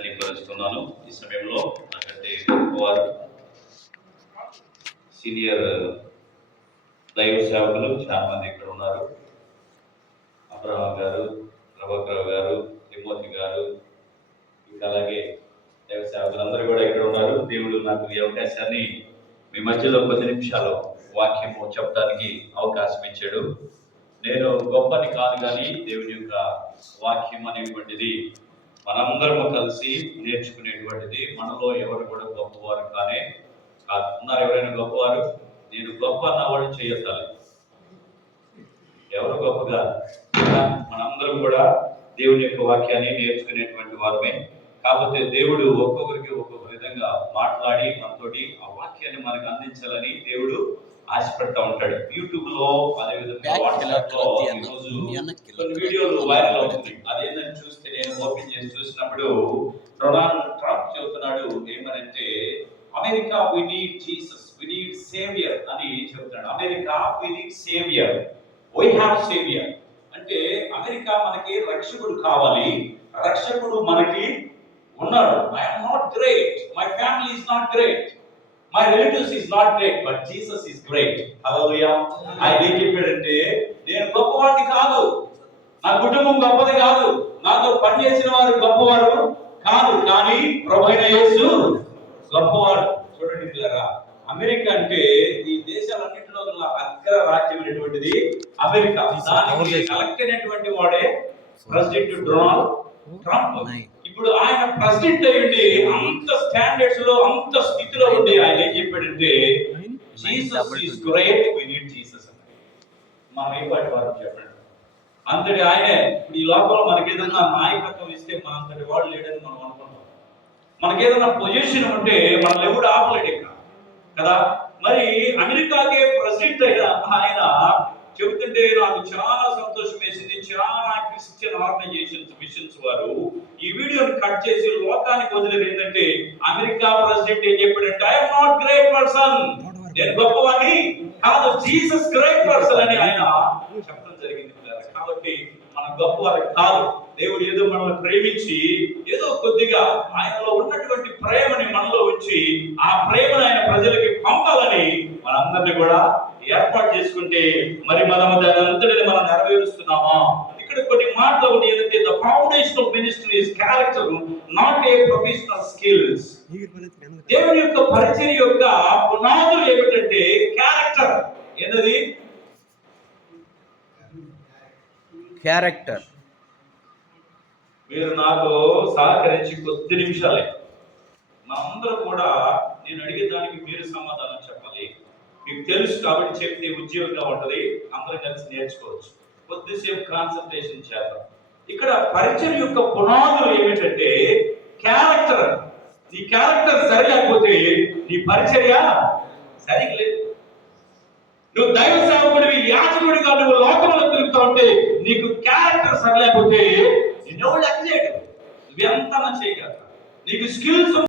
తెలియపరుస్తున్నాను. ఈ సమయంలో నాకంటే గొప్పవారు సీనియర్ దైవ సేవకులు చాలా మంది ఇక్కడ ఉన్నారు. అబ్రహం గారు, ప్రభాకర్ గారు, తిమోతి గారు, ఇంకా అలాగే దైవ సేవకులు అందరూ కూడా ఇక్కడ ఉన్నారు. దేవుడు నాకు ఈ అవకాశాన్ని మీ మధ్యలో 10 నిమిషాలు వాక్యము చెప్పడానికి అవకాశం ఇచ్చాడు. నేను గొప్పని కాదు, కానీ దేవుని యొక్క వాక్యం అనేటువంటిది మనందరము కలిసి నేర్చుకునేటువంటిది. మనలో ఎవరు కూడా గొప్పవారు కానే కాదు. ఉన్నారు ఎవరైనా గొప్పవారు? నేను గొప్ప అన్నవాడు చేయొద్దాలి. ఎవరు గొప్పగా? మనందరం కూడా దేవుని యొక్క వాక్యాన్ని నేర్చుకునేటువంటి వారమే. కాకపోతే దేవుడు ఒక్కొక్కరికి ఒక్కొక్క విధంగా మాట్లాడి మనతోటి ఆ వాక్యాన్ని మనకు అందించాలని దేవుడు ఆశపడతా ఉంటాడు. యూట్యూబ్ లో, అదేవిధంగా వాట్సాప్ లో ఈరోజు కొన్ని వీడియోలు వైరల్ అవుతుంది. అదేంటని చూస్తే నేను ఓపెన్ చేసి చూసినప్పుడు డొనాల్డ్ ట్రంప్ చెబుతున్నాడు ఏమనంటే, America we need Jesus, we need saviour అని చెబుతున్నాడు. America we need saviour, we have saviour. అంటే అమెరికా మనకి రక్షకుడు కావాలి, రక్షకుడు మనకి ఉన్నాడు. I am not great, my family is not great, my relatives is not great, but Jesus is great. హల్లెలూయా. ఆయన ఏం చెప్పాడంటే, నేను గొప్పవాడిని కాదు, నా కుటుంబం గొప్పది కాదు, నాతో పనిచేసిన వారు గొప్పవారు కాదు, కానీ ప్రభువైన యేసు గొప్పవాడు. చూడండి పిల్లరా, అమెరికా అంటే ఈ దేశాలన్నింటిలో అగ్ర రాజ్యమైనటువంటిది అమెరికా. దానికి కలెక్ట్ అయినటువంటి వాడే ప్రెసిడెంట్ డొనాల్డ్ ట్రంప్. ఇప్పుడు ఆయన ప్రెసిడెంట్ అయ్యింది అంత స్టాండర్డ్స్ లో, అంత స్థితిలో ఉండి ఆయన ఏం చెప్పాడంటే, Jesus is great, we need Jesus. మనం ఏ పాటి వారు చెప్పండి. అంతటి ఆయనే. ఇప్పుడు ఈ లోకంలో మనకి ఏదైనా నాయకత్వం ఇస్తే మన అంతటి వాడు లేడని మనం అనుకుంటాం. మనకి ఏదైనా పొజిషన్ ఉంటే మనల్ని ఎవడు ఆపలేడు ఇక్కడ కదా. మరి అమెరికాకే ప్రెసిడెంట్ అయిన ఆయన చెబుతుంటే నాకు చాలా సంతోషం వేసింది. చాలా క్రిస్టియన్ ఆర్గనైజేషన్స్, మిషన్స్ వారు ఈ వీడియోని కట్ చేసి లోకానికి వదిలేదు. ఏంటంటే, అమెరికా ప్రెసిడెంట్ ఏం చెప్పాడంటే, ఐఎమ్ నాట్ గ్రేట్ పర్సన్, నేను గొప్పవాడిని కాదు, జీసస్ గ్రేట్ పర్సన్ అని ఆయన చెప్పడం జరిగింది. కాబట్టి మనం గొప్పవారు కాదు. దేవుడు ఏదో మనల్ని ప్రేమించి ఏదో కొద్దిగా ఆయనలో ఉన్నటువంటి ప్రేమని మనలో ఉంచి ఆ ప్రేమను ఆయన ప్రజలకి పంపాలని మనందరినీ కూడా ఏర్పాటు చేసుకుంటే మరి మనము దాని అంతటిని మనం నెరవేరుస్తున్నామా? ఇక్కడ కొన్ని మాటలు ఉన్నాయి. ఏంటంటే, the foundation of ministry is character, not a professional skills. దేవుని యొక్క పరిచర్య యొక్క పునాదులు ఏమిటంటే క్యారెక్టర్. ఏంటది? క్యారెక్టర్. మీరు నాకు సహకరించి 10 నిమిషాలే మనందరూ కూడా నేను అడిగే దానికి మీరు సమాధానం చెప్పాలి. మీకు తెలుసు కాబట్టి చెప్తే ఉద్యోగంగా ఉంటది, అందరం కలిసి నేర్చుకోవచ్చు. కొద్దిసేపు కాన్సన్ట్రేషన్ చేద్దాం. ఇక్కడ పరిచర్య యొక్క పునాదులు ఏమిటంటే క్యారెక్టర్. నీ క్యారెక్టర్ సరిలేకపోతే నీ పరిచర్య సరిగ్గా లేదు. నువ్వు దైవ సేవకుడివి, యాజకుడిగా నువ్వు లోకంలో తిరుగుతా ఉంటే నీకు క్యారెక్టర్ సరిలేకపోతే నిన్ను లెక్క చేయడు. నువ్వు ఎంత చేయగలరా? నీకు స్కిల్స్